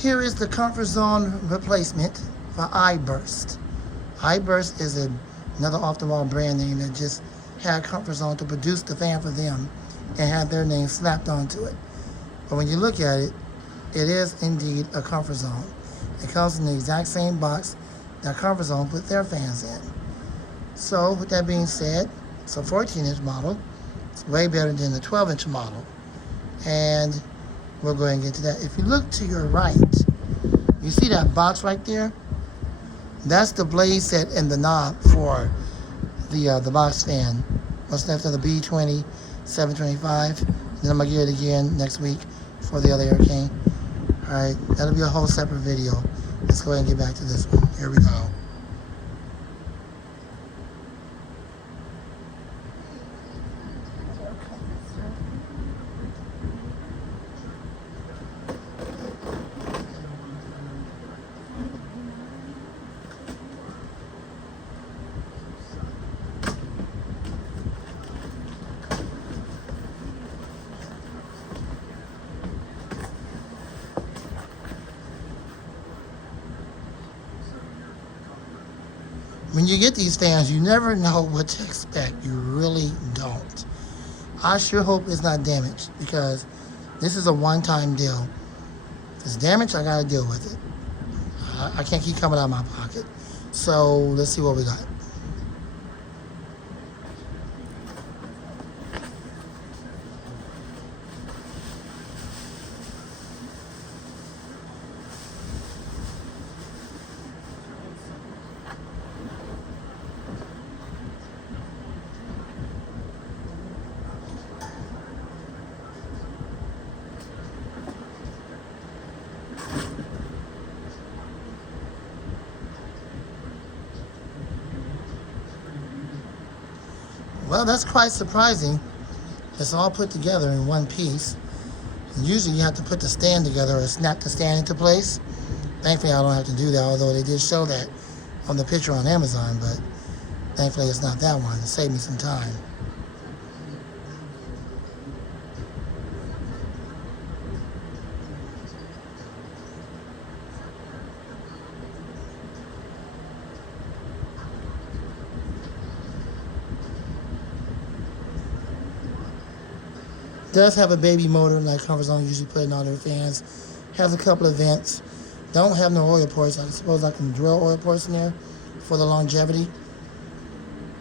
Here is the Comfort Zone replacement for IBurst. IBurst is another off-the-wall brand name that just had Comfort Zone to produce the fan for them and had their name slapped onto it. But when you look at it, it is indeed a Comfort Zone. It comes in the exact same box that Comfort Zone put their fans in. So with that being said, it's a 14-inch model. It's way better than the 12-inch model. And we'll go ahead and get to that. If you look to your right, you see that box right there? That's the blade set and the knob for the box fan. What's left of the B20 725. Then I'm going to get it again next week for the other Air King. Alright, that'll be a whole separate video. Let's go ahead and get back to this one. Here we go. When you get these fans, you never know what to expect. You really don't. I sure hope it's not damaged because this is a one-time deal. If it's damaged, I gotta deal with it. I can't keep coming out of my pocket. So let's see what we got. Well, that's quite surprising. It's all put together in one piece. And usually you have to put the stand together or snap the stand into place. Thankfully, I don't have to do that, although they did show that on the picture on Amazon, but thankfully it's not that one. It saved me some time. Does have a baby motor like Comfort Zone usually put in all their fans. Has a couple of vents. Don't have no oil ports. I suppose I can drill oil ports in there for the longevity.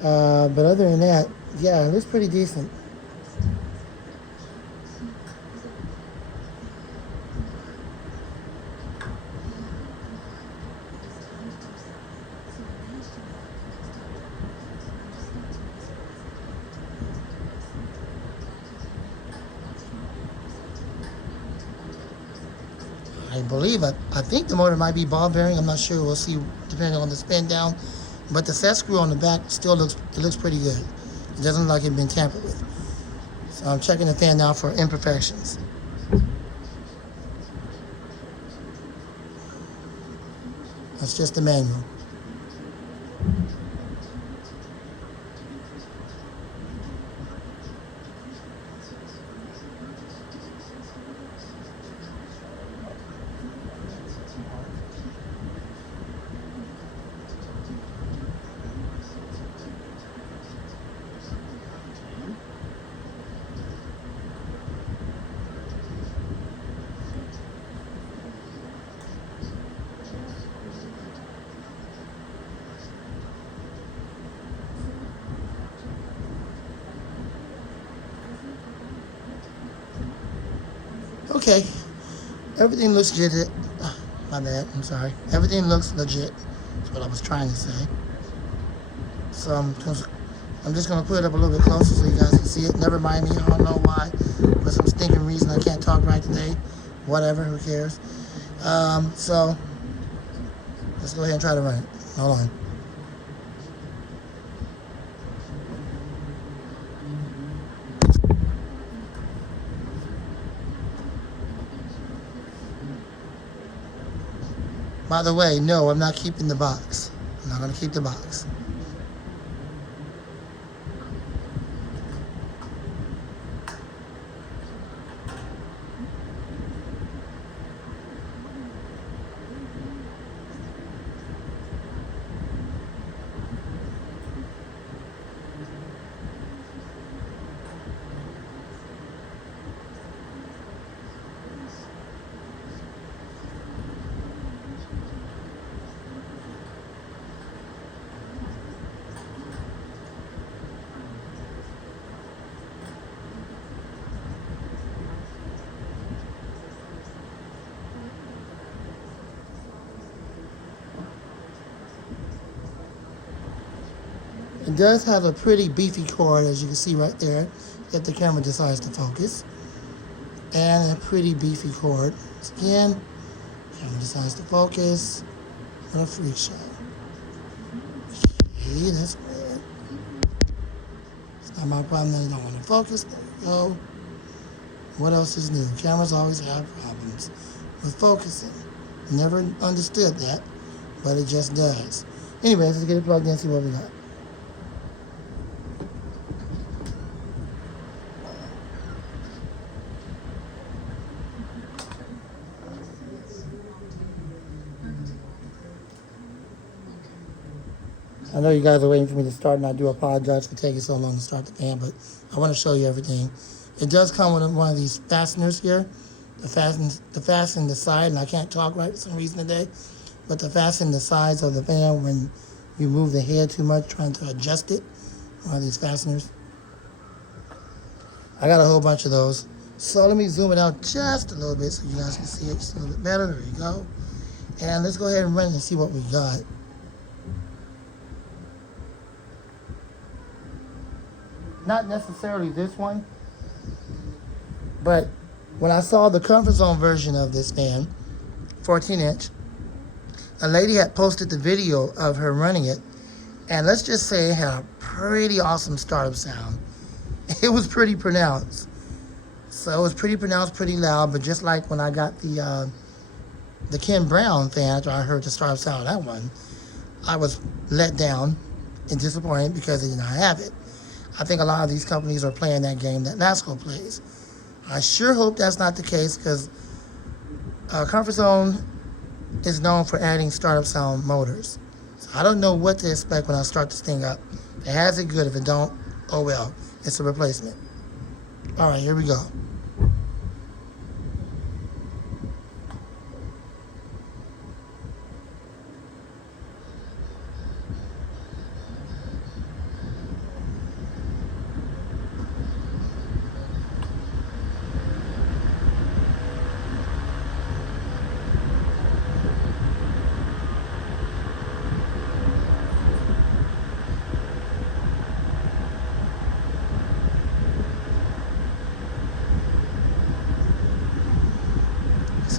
But other than that, yeah, it looks pretty decent. I think the motor might be ball bearing. I'm not sure. We'll see depending on the spin down. But the set screw on the back still looks pretty good. It doesn't look like it's been tampered with. So I'm checking the fan now for imperfections. That's just the manual. Okay, everything looks legit. My bad, I'm sorry. Everything looks legit. That's what I was trying to say. So I'm just going to put it up a little bit closer so you guys can see it. Never mind me, I don't know why. For some stinking reason I can't talk right today. Whatever, who cares. So let's go ahead and try to run it. Hold on. By the way, no, I'm not keeping the box. I'm not going to keep the box. It does have a pretty beefy cord, as you can see right there, if the camera decides to focus. And a pretty beefy cord. Once again, camera decides to focus. What a freak show. Okay, that's weird. It's not my problem that I don't want to focus. There we go. What else is new? Cameras always have problems with focusing. Never understood that, but it just does. Anyway, let's get it plugged in and see what we got. I know you guys are waiting for me to start, and I do apologize for taking so long to start the fan, but I want to show you everything. It does come with one of these fasteners here, to fasten the side, and I can't talk right for some reason today, but to fasten the sides of the fan when you move the head too much, trying to adjust it. One of these fasteners. I got a whole bunch of those. So let me zoom it out just a little bit so you guys can see it just a little bit better. There you go. And let's go ahead and run it and see what we got. Not necessarily this one, but when I saw the Comfort Zone version of this fan, 14-inch, a lady had posted the video of her running it, and let's just say it had a pretty awesome startup sound. It was pretty pronounced. So it was pretty pronounced, pretty loud, but just like when I got the Ken Brown fan, after I heard the startup sound of that one, I was let down and disappointed because they did not have it. I think a lot of these companies are playing that game that NASCO plays. I sure hope that's not the case, because Comfort Zone is known for adding startup sound motors. So I don't know what to expect when I start this thing up. If it has it, good. If it don't, oh well. It's a replacement. All right, here we go.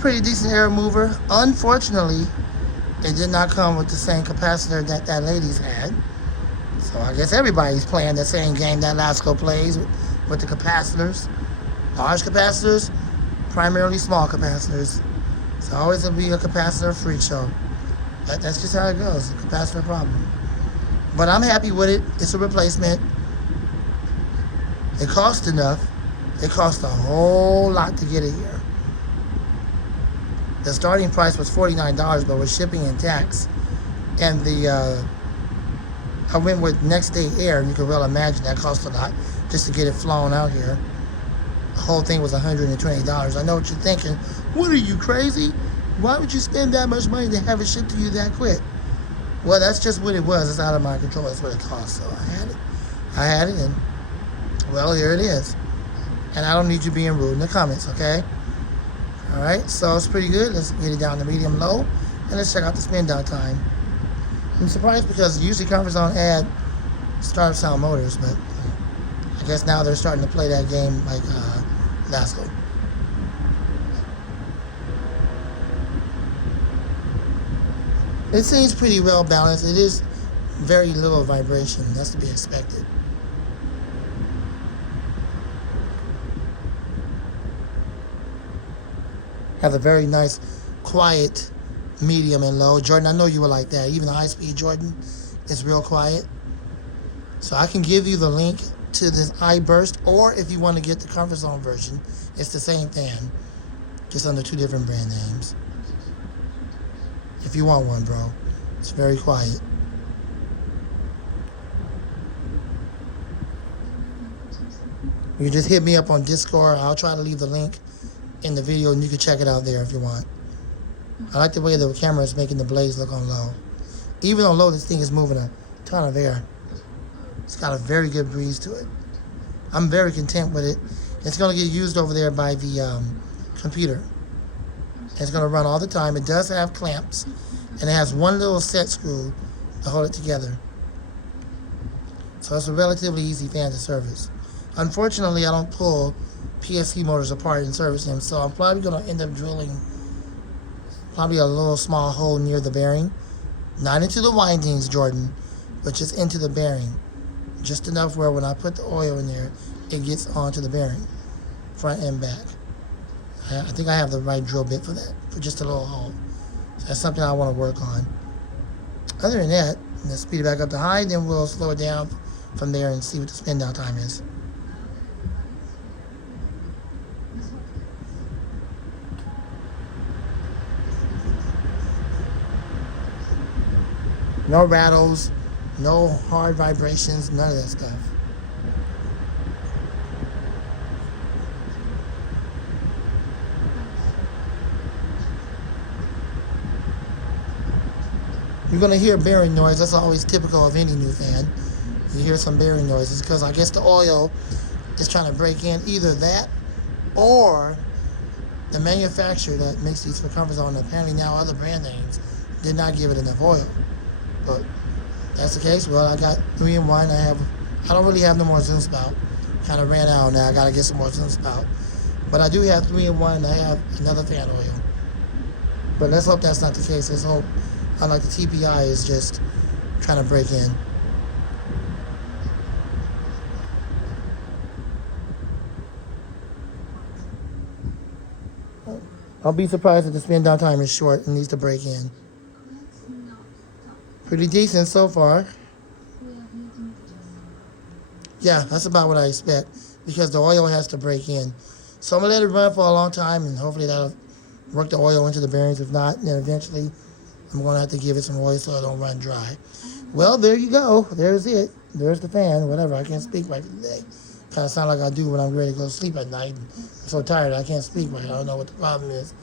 Pretty decent air mover. Unfortunately, it did not come with the same capacitor that that lady's had. So I guess everybody's playing the same game that Lasco plays with the capacitors. Large capacitors, primarily small capacitors. It's always going to be a capacitor freak show. That's just how it goes, a capacitor problem. But I'm happy with it. It's a replacement. It cost enough. It cost a whole lot to get it here. The starting price was $49, but with shipping and tax, and I went with next day air, and you can well imagine that cost a lot just to get it flown out here. The whole thing was $120. I know what you're thinking. What are you, crazy? Why would you spend that much money to have it shipped to you that quick? Well, that's just what it was. It's out of my control. That's what it cost. So I had it, and well, here it is. And I don't need you being rude in the comments, okay? All right, so it's pretty good. Let's get it down to medium low, and let's check out the spin down time. I'm surprised because usually Comfort Zone add startup sound motors, but I guess now they're starting to play that game like Lasco. It seems pretty well balanced. It is very little vibration. That's to be expected. Has a very nice, quiet, medium and low. Jordan, I know you were like that. Even the high-speed Jordan is real quiet. So I can give you the link to this IBurst, or if you want to get the Comfort Zone version, it's the same fan, just under two different brand names. If you want one, bro. It's very quiet. You just hit me up on Discord. I'll try to leave the link in the video, and you can check it out there if you want. I like the way the camera is making the blades look on low. Even on low, this thing is moving a ton of air. It's got a very good breeze to it. I'm very content with it. It's going to get used over there by the computer. It's going to run all the time. It does have clamps, and it has one little set screw to hold it together. So it's a relatively easy fan to service. Unfortunately, I don't pull PSC motors apart and service them, so I'm probably going to end up drilling probably a little small hole near the bearing. Not into the windings, Jordan, but just into the bearing. Just enough where when I put the oil in there, it gets onto the bearing, front and back. I think I have the right drill bit for that, for just a little hole. So that's something I want to work on. Other than that, let's speed it back up to high, then we'll slow it down from there and see what the spin down time is. No rattles, no hard vibrations, none of that stuff. You're going to hear bearing noise. That's always typical of any new fan. You hear some bearing noises because I guess the oil is trying to break in. Either that or the manufacturer that makes these for Comfort Zone, apparently now other brand names, did not give it enough oil. But that's the case. Well, I got 3 in 1. I don't really have no more zoom spout. Kind of ran out now. I got to get some more zoom spout. But I do have 3 in 1 and I have another fan oil. But let's hope that's not the case. Let's hope, unlike the TPI, is just trying to break in. I'll be surprised if the spin down time is short and needs to break in. Pretty decent so far. Yeah, that's about what I expect because the oil has to break in. So I'm going to let it run for a long time and hopefully that'll work the oil into the bearings. If not, then eventually I'm going to have to give it some oil so it don't run dry. Well, there you go. There's it. There's the fan. Whatever. I can't speak right today. Kind of sound like I do when I'm ready to go to sleep at night. I'm so tired I can't speak right. I don't know what the problem is.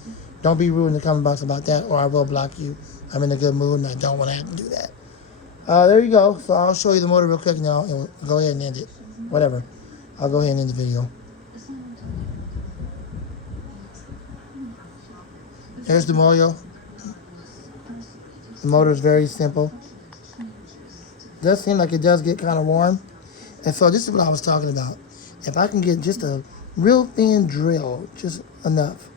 Don't be rude in the comment box about that or I will block you. I'm in a good mood and I don't want to have to do that. There you go. So I'll show you the motor real quick now and we'll go ahead and end it. Whatever. I'll go ahead and end the video. Here's the motor. The motor is very simple. It does seem like it does get kind of warm. And so this is what I was talking about. If I can get just a real thin drill, just enough,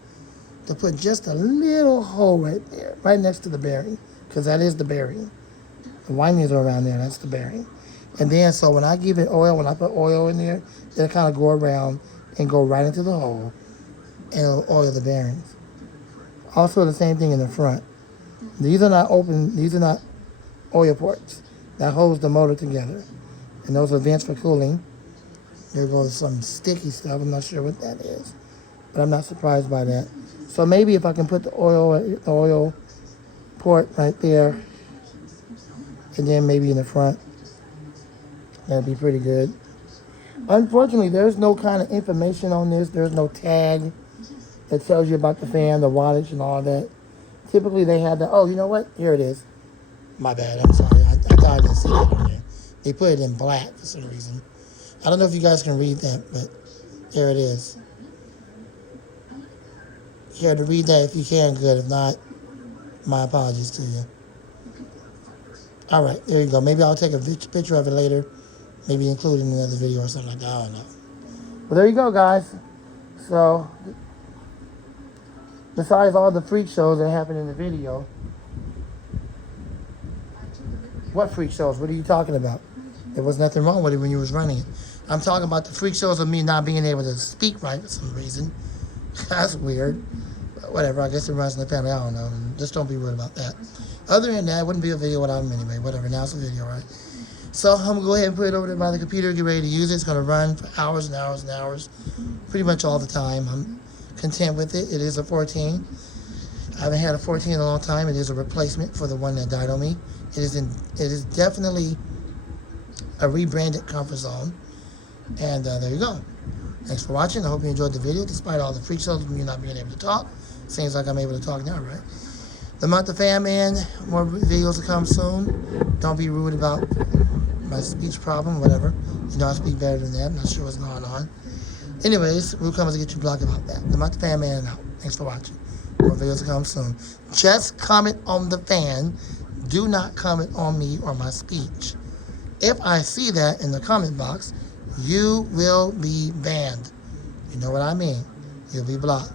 to put just a little hole right there, right next to the bearing, because that is the bearing. The windings are around there, that's the bearing. And then, so when I give it oil, when I put oil in there, it'll kind of go around and go right into the hole and it'll oil the bearings. Also the same thing in the front. These are not open, these are not oil ports. That holds the motor together. And those are vents for cooling. There goes some sticky stuff, I'm not sure what that is. But I'm not surprised by that. So maybe if I can put the oil port right there, and then maybe in the front, that'd be pretty good. Unfortunately, there's no kind of information on this. There's no tag that tells you about the fan, the wattage, and all that. Typically, they have the, oh, you know what? Here it is. My bad, I'm sorry. I thought I didn't see that on there. They put it in black for some reason. I don't know if you guys can read that, but there it is. Here to read that if you can, good. If not, my apologies to you. All right, there you go. Maybe I'll take a picture of it later. Maybe include it in another video or something like that. I don't know. Well, there you go, guys. So, besides all the freak shows that happened in the video, what freak shows? What are you talking about? There was nothing wrong with it when you was running it. I'm talking about the freak shows of me not being able to speak right for some reason. That's weird. But whatever, I guess it runs in the family. I don't know. Just don't be worried about that. Other than that, it wouldn't be a video without him anyway. Whatever, now it's a video, right? So I'm going to go ahead and put it over there by the computer, get ready to use it. It's going to run for hours and hours and hours, pretty much all the time. I'm content with it. It is a 14. I haven't had a 14 in a long time. It is a replacement for the one that died on me. It is definitely a rebranded Comfort Zone. And there you go. Thanks for watching. I hope you enjoyed the video, despite all the freak shows of me not being able to talk. Seems like I'm able to talk now, right? The month of Fan Man, more videos to come soon. Don't be rude about my speech problem, whatever. You know I speak better than that. I'm not sure what's going on. Anyways, we'll come to get you blocked about that. The month of Fan Man out. Thanks for watching. More videos to come soon. Just comment on the fan. Do not comment on me or my speech. If I see that in the comment box, you will be banned. You know what I mean? You'll be blocked.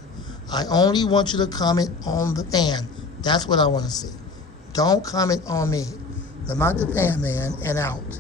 I only want you to comment on the fan. That's what I want to see. Don't comment on me. Lamont the Fan Man and out.